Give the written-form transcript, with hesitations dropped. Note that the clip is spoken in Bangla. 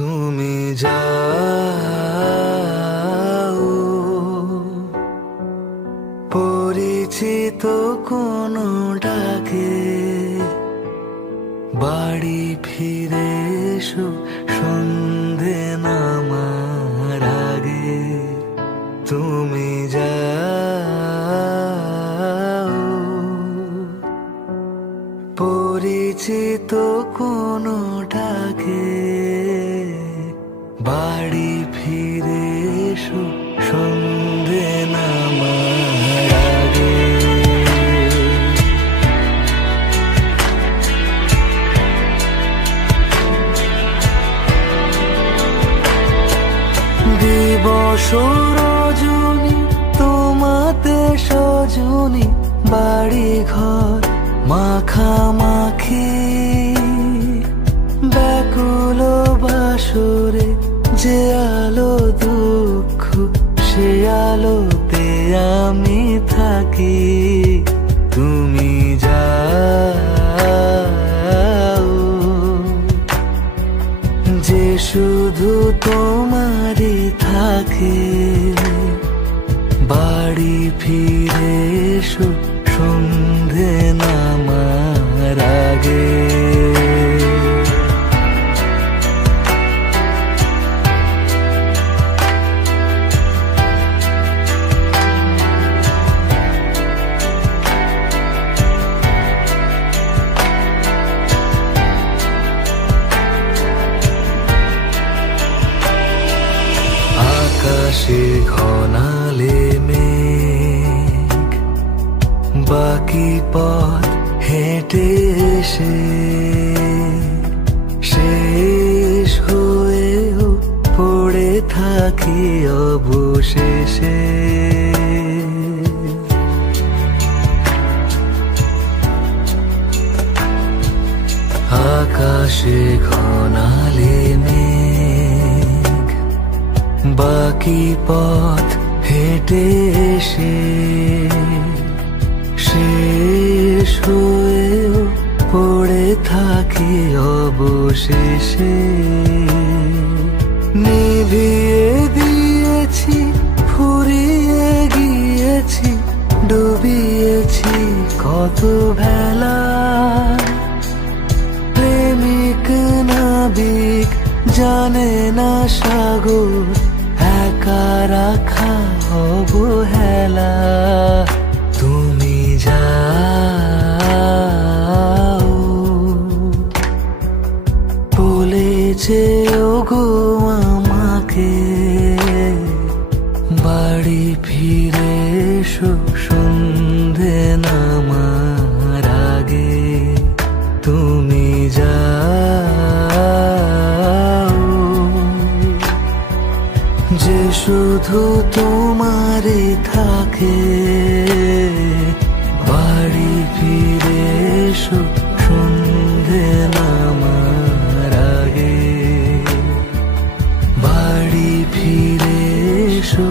তুমি যাও পরিচিত কোনো ডাকে, বাড়ি ফিরে এসো সন্ধে নামার আগে। তুমি যাও পরিচিত কোনো ডাকে, বাড়ি ফিরে এসো সন্ধে নামার আগে। দিবস রজনী তোমাতে সজনী, বাড়ি ঘর মাখামাখি, ব্যাকুল বাসরে যে আলো দুঃখ সে আলোতে আমি থাকি। তুমি যাও যে শুধু তোমারই থাকে, বাড়ি ফিরে এসো সন্ধে নামার আগে। আকাশে ঘনালে মেঘ, বাকি পথ হেঁটে এসে শেষ হয়েও পড়ে থাকি অবশেষে। আকাশে ঘনালে মেঘ, বাকি পথ হেঁটে এসে শেষ হয়েও পড়ে থাকি অবশেষে। নিভিয়ে দিয়েছি ফুরিয়ে গিয়েছি, ডুবিয়েছি কত ভেলা, প্রেমিক নাবিক জানে না সাগর একা রাখা অবহেলা। তুমি যাও বলেছে ওগো আমাকে, বাড়ি ফিরে এসো সন্ধে নামার আগে। তুমি যাও যে শুধু তোমারই থাকে, বাড়ি ফিরে এসো সন্ধে নামার আগে। বাড়ি ফিরে এসো।